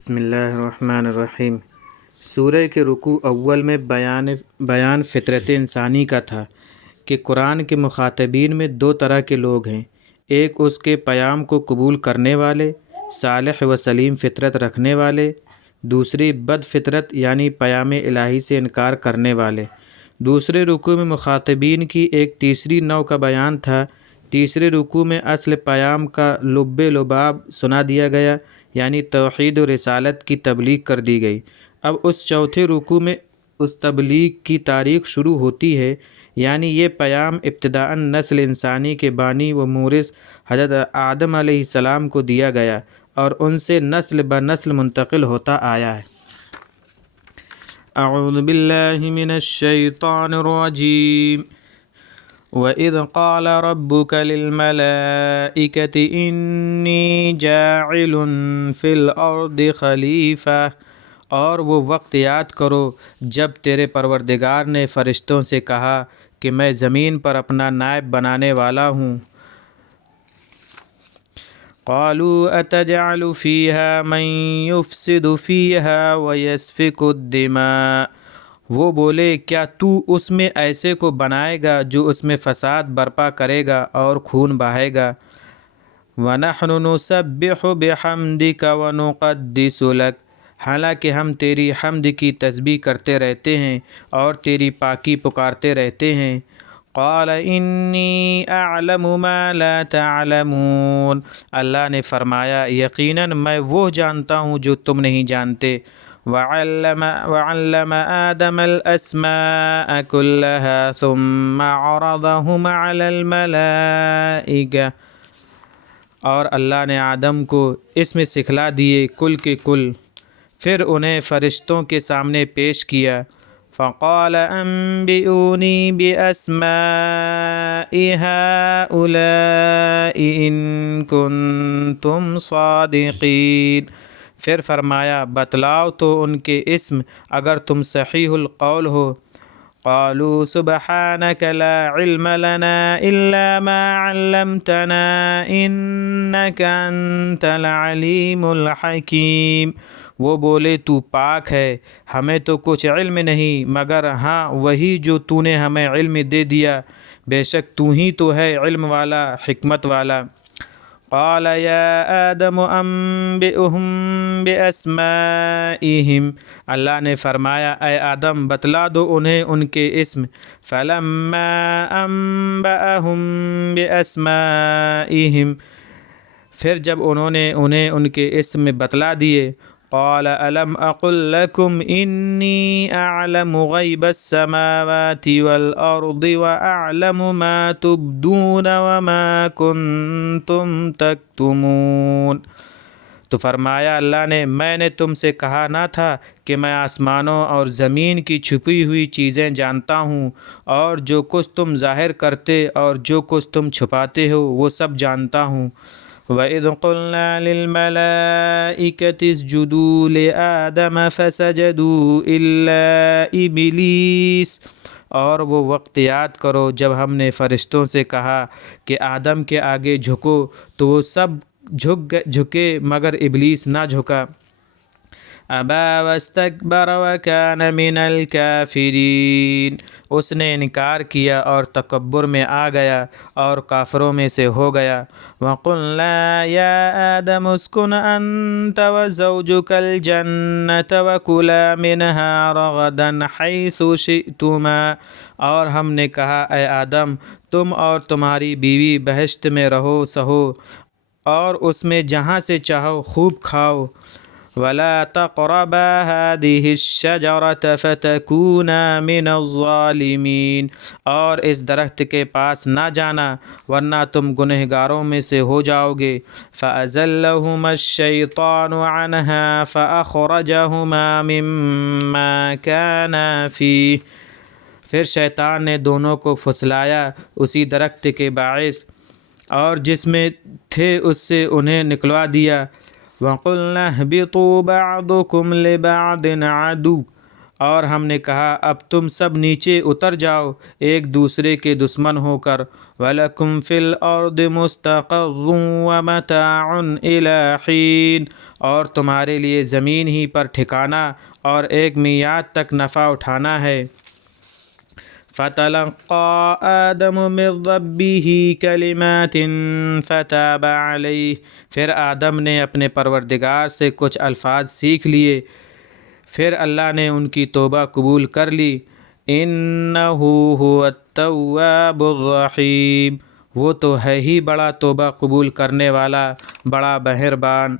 بسم اللہ الرحمن الرحیم۔ سورہ کے رکوع اول میں بیان فطرت انسانی کا تھا کہ قرآن کے مخاطبین میں دو طرح کے لوگ ہیں، ایک اس کے پیام کو قبول کرنے والے، صالح و سلیم فطرت رکھنے والے، دوسری بد فطرت یعنی پیام الہی سے انکار کرنے والے۔ دوسرے رکوع میں مخاطبین کی ایک تیسری نوع کا بیان تھا۔ تیسرے رکوع میں اصل پیام کا لب لباب سنا دیا گیا، یعنی توحید و رسالت کی تبلیغ کر دی گئی۔ اب اس چوتھے رکوع میں اس تبلیغ کی تاریخ شروع ہوتی ہے، یعنی یہ پیام ابتداءً نسل انسانی کے بانی و مورث حضرت آدم علیہ السلام کو دیا گیا اور ان سے نسل بہ نسل منتقل ہوتا آیا ہے۔ اعوذ باللہ من الشیطان الرجیم۔ وَإِذْ قَالَ رَبُّكَ لِلْمَلَائِكَةِ إِنِّي جَاعِلٌ فِي الْأَرْضِ خَلِيفَةً، اور وہ وقت یاد کرو جب تیرے پروردگار نے فرشتوں سے کہا کہ میں زمین پر اپنا نائب بنانے والا ہوں۔ قَالُوا أَتَجْعَلُ فِيهَا مَن يُفْسِدُ فِيهَا وَيَسْفِكُ الدِّمَاءَ، وہ بولے کیا تو اس میں ایسے کو بنائے گا جو اس میں فساد برپا کرے گا اور خون بہائے گا۔ وَنَحْنُ نُسَبِّحُ بِحَمْدِكَ وَنُقَدِّسُ لَكَ، حالانکہ ہم تیری حمد کی تسبیح کرتے رہتے ہیں اور تیری پاکی پکارتے رہتے ہیں۔ قَالَ إِنِّي أَعْلَمُ مَا لَا تَعْلَمُونَ، اللہ نے فرمایا یقیناً میں وہ جانتا ہوں جو تم نہیں جانتے۔ وَعَلَّمَ آدَمَ الْأَسْمَاءَ كُلَّهَا ثُمَّ عَرَضَهُمْ عَلَى الْمَلَائِكَةِ، اور اللہ نے آدم کو اسم سکھلا دیے کل کے کل، پھر انہیں فرشتوں کے سامنے پیش کیا۔ فَقَالَ أَنبِئُونِي بِأَسْمَاءِ هَؤُلَاءِ إِن كُنتُمْ صَادِقِينَ، پھر فرمایا بتلاؤ تو ان کے اسم اگر تم صحیح القول ہو۔ قالوا سبحانك لا علم لنا إلا ما علمتنا إنك أنت العليم الحكيم، وہ بولے تو پاک ہے، ہمیں تو کچھ علم نہیں مگر ہاں وہی جو تو نے ہمیں علم دے دیا، بے شک تو ہی تو ہے علم والا حکمت والا۔ قال یا آدم انبئهم بأسمائهم، اللہ نے فرمایا اے آدم بتلا دو انہیں ان کے اسم۔ فلما انبأهم بأسمائهم، پھر جب انہوں نے انہیں ان کے اسم بتلا دیے، قال الم اقل لکم انی اعلم غیب السماوات والارض واعلم ما تبدون وما کنتم تکتمون، تو فرمایا اللہ نے میں نے تم سے کہا نہ تھا کہ میں آسمانوں اور زمین کی چھپی ہوئی چیزیں جانتا ہوں، اور جو کچھ تم ظاہر کرتے اور جو کچھ تم چھپاتے ہو وہ سب جانتا ہوں۔ وَإِذْ قُلْنَا لِلْمَلَائِكَةِ اسْجُدُوا لِآدَمَ فَسَجَدُوا إِلَّا إِبْلِيسَ، اور وہ وقت یاد کرو جب ہم نے فرشتوں سے کہا کہ آدم کے آگے جھکو تو وہ سب جھکے مگر ابلیس نہ جھکا۔ ابا واستکبر وکان من الکافرین، اس نے انکار کیا اور تکبر میں آ گیا اور کافروں میں سے ہو گیا۔ وقلنا یا آدم اسکن انت وزوجک الجنة وکلا منها رغدا حیث شئتما، اور ہم نے کہا اے آدم تم اور تمہاری بیوی بہشت میں رہو سہو اور اس میں جہاں سے چاہو خوب کھاؤ۔ وَلَا تَقْرَبَا هَٰذِهِ الشَّجَرَةَ فَتَكُونَا مِنَ الظَّالِمِينَ، اور اس درخت کے پاس نہ جانا ورنہ تم گنہگاروں میں سے ہو جاؤ گے۔ فَأَزَلَّهُمَا الشَّيْطَانُ عَنْهَا فَأَخْرَجَهُمَا مِمَّا كَانَا فِيهِ، پھر شیطان نے دونوں کو پھسلایا اسی درخت کے باعث اور جس میں تھے اس سے انہیں نکلوا دیا۔ وَقُلْنَا اهْبِطُوا بَعْضُكُمْ لِبَعْضٍ عَدُوٌّ، اور ہم نے کہا اب تم سب نیچے اتر جاؤ ایک دوسرے کے دشمن ہو کر۔ وَلَكُمْ فِي الْأَرْضِ مُسْتَقَرٌّ وَمَتَاعٌ إِلَىٰ حِينٍ، اور تمہارے لیے زمین ہی پر ٹھکانہ اور ایک میعاد تک نفع اٹھانا ہے۔ فَتَلَقَّىٰ آدَمُ مِن رَّبِّهِ كَلِمَاتٍ فَتَابَ عَلَيْهِ، پھر آدم نے اپنے پروردگار سے کچھ الفاظ سیکھ لیے، پھر اللہ نے ان کی توبہ قبول کر لی۔ إِنَّهُ هُوَ التَّوَّابُ الرَّحِيمُ، وہ تو ہے ہی بڑا توبہ قبول کرنے والا، بڑا مہربان۔